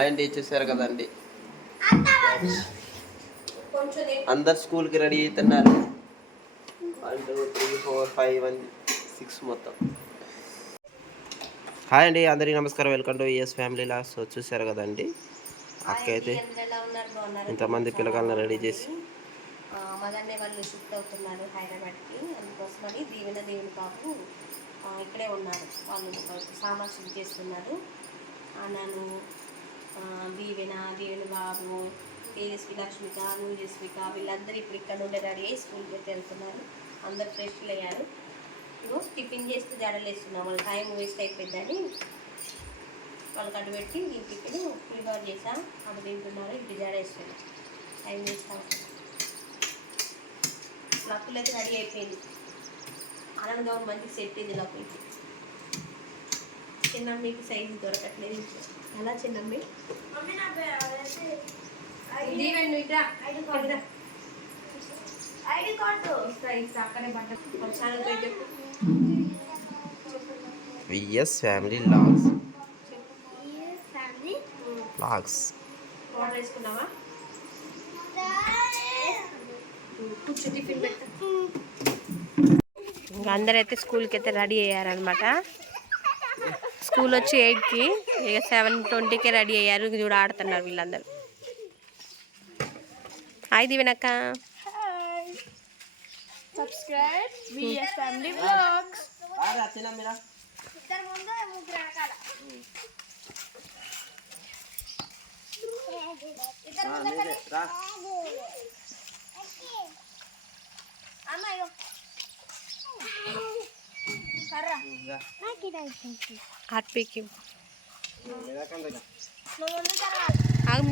అండి చూసారు కదండి, అందరు స్కూల్కి రెడీ అవుతున్నారు. 1 2 3 4 5 1 6 మొత్తం. హాయ్ అండి, అందరికీ నమస్కారం. Welcome to ES family vlogs. So చూసారు కదండి, అక్క అయితే ఇంతమంది పిల్లగాళ్ళని రెడీ చేసి మదన్నే వాళ్ళు షిఫ్ట్ అవుతున్నారు హైదరాబాద్కి. అందుకోసమని దేవుని బాబు ఇక్కడే ఉన్నారు. వాళ్ళు సామాన్ షిఫ్ట్ చేస్తున్నారు. నన్ను దేవుని బాబు, తేజస్వి, లక్ష్మిక, నూజస్విక వీళ్ళందరూ ఇప్పుడు ఇక్కడ నుండి రెడీ అయ్యి స్కూల్కి అయితే వెళ్తున్నారు. అందరు ఫ్రెష్లు అయ్యారు. ఇగో టిఫిన్ చేస్తూ జడలు వేస్తున్నాం. వాళ్ళ టైం వేస్ట్ అయిపోయిందని వాళ్ళకి అడ్డు పెట్టి ఈ టిఫిన్ పులిహోర చేసా. అవి తింటున్నారు. ఇప్పుడు జడ వేస్తున్నాం. టైం వేస్ట్ అవుతుంది. లక్కులు అయితే రెడీ అయిపోయింది. ఆనందంగా మంచి సెట్ ఇది లక్కులకి. చిన్నమ్మకి సైజు దొరకట్లేదు. ఎలా చిన్నమ్మి VS family vlogs vlogs water వేసుకున్నావా? కూర్చో, టిఫిన్ పెట్టా. ఇంకా అందరైతే స్కూల్కి అయితే రెడీ అయ్యారనమాట. స్కూల్ వచ్చి 8కి, ఇక 7:20కే రెడీ అయ్యారు. చూడ ఆడుతున్నారు వీళ్ళందరూ. హాయ్ దీవెనక్క. Subscribe VS family vlogs.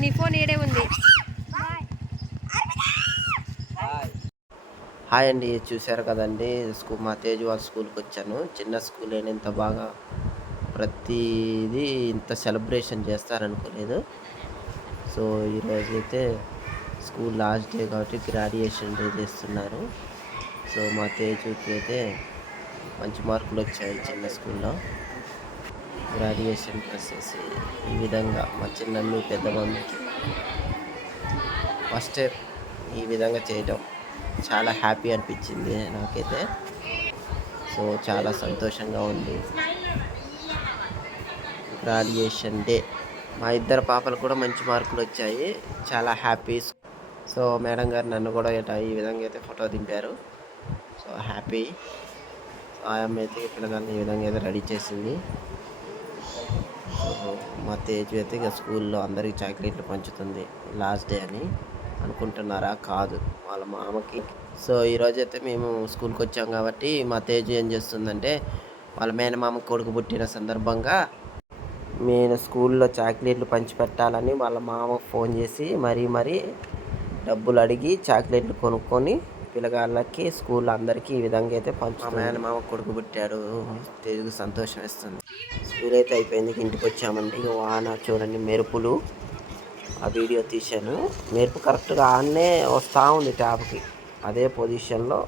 నీ ఫోన్ ఏడే ఉంది? హాయ్ అండి, చూశారు కదండి, మా తేజ్ వాళ్ళ స్కూల్కి వచ్చాను. చిన్న స్కూల్ అయినా ఇంత బాగా ప్రతిదీ ఇంత సెలబ్రేషన్ చేస్తారనుకోలేదు. సో ఈరోజు అయితే స్కూల్ లాస్ట్ డే కాబట్టి గ్రాడ్యుయేషన్ డే చేస్తున్నారు. సో మా తేజుకి అయితే మంచి మార్కులు వచ్చాయి. చిన్న స్కూల్లో గ్రాడ్యుయేషన్ డ్రెస్ వేసి ఈ విధంగా మా చిన్నమ్మి పెద్ద మమ్మీకి ఫస్ట్ ఈ విధంగా చేయడం చాలా హ్యాపీ అనిపించింది నాకైతే. సో చాలా సంతోషంగా ఉంది. గ్రాడ్యుయేషన్ డే మా ఇద్దరు పాపలు కూడా మంచి మార్కులు వచ్చాయి. చాలా హ్యాపీ. సో మేడం గారు నన్ను కూడా ఈ విధంగా అయితే ఫోటో దింపారు. So happy. ఆయమ్మ అయితే పిల్లగాన్ని ఈ విధంగా అయితే రెడీ చేసింది. సో మా తేజు అయితే ఇక స్కూల్లో అందరికీ చాక్లెట్లు పంచుతుంది. లాస్ట్ డే అని అనుకుంటున్నారా? కాదు, వాళ్ళ మామకి. సో ఈరోజైతే మేము స్కూల్కి వచ్చాం కాబట్టి మా తేజు ఏం చేస్తుందంటే, వాళ్ళ మేనమామ కొడుకు పుట్టిన సందర్భంగా నేను స్కూల్లో చాక్లెట్లు పంచిపెట్టాలని వాళ్ళ మామకు ఫోన్ చేసి మరీ డబ్బులు అడిగి చాక్లెట్లు కొనుక్కొని పిల్లగాళ్ళకి స్కూల్లో అందరికీ ఈ విధంగా అయితే మా మేనమామ కొడుకు పుట్టాడు. తేజుకు సంతోషం ఇస్తుంది. స్కూల్ అయితే అయిపోయింది. ఇంటికి వచ్చామండి. వాన చూడండి, మెరుపులు. ఆ వీడియో తీశాను. మెరుపు కరెక్ట్గా ఆన్నే వస్తూ ఉంది ట్యాప్కి. అదే పొజిషన్లో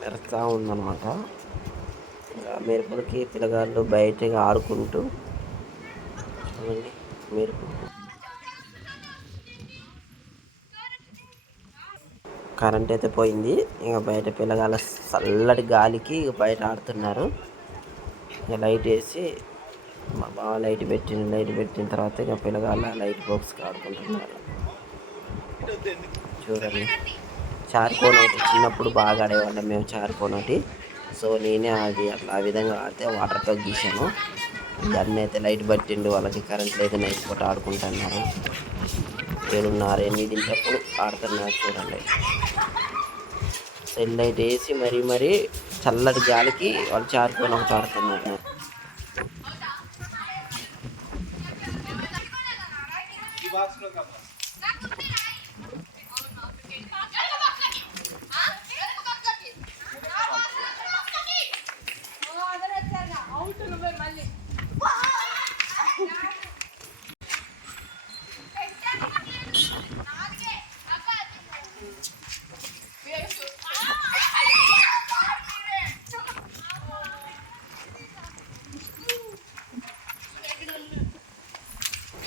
మెరుస్తూ ఉందన్నమాట. మెరుపులకి పిల్లగాళ్ళు బయటగా ఆడుకుంటూ చూడండి మెరుపు. కరెంట్ అయితే పోయింది. ఇంకా బయట పిల్లగాళ్ళ చల్లటి గాలికి బయట ఆడుతున్నారు. ఇక లైట్ వేసి మా బావ లైట్ పెట్టిన తర్వాత ఇక పిల్లగాళ్ళ లైట్ బాక్స్కి ఆడుకుంటున్నారు. చూడండి, చార్కోన్ ఒకటి చిన్నప్పుడు బాగా ఆడేవాళ్ళం మేము, చార్కోన్ ఒకటి. సో నేనే అది అట్లా ఆ విధంగా ఆడితే వాటర్తో గీసాను. ఇవన్నీ అయితే లైట్ పట్టిండు. వాళ్ళకి కరెంట్ లేదు, నైట్ పూట ఆడుకుంటున్నారు. 7:30 8 ఆడుతున్నారు. చూడండి, సెల్ లైట్ వేసి మరీ చల్లటి గాలికి వాళ్ళు చార్కోన్ ఒకటి ఆడుతున్నారు.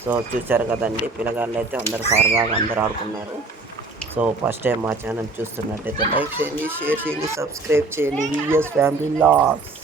సో చూశారు కదండి, పిల్లగాళ్ళు అయితే అందరు సరదాగా అందరు ఆడుకున్నారు. సో ఫస్ట్ టైం మా ఛానల్ చూస్తున్నట్టయితే లైక్ చేయండి, షేర్ చేయండి, సబ్స్క్రైబ్ చేయండి. VS family vlogs.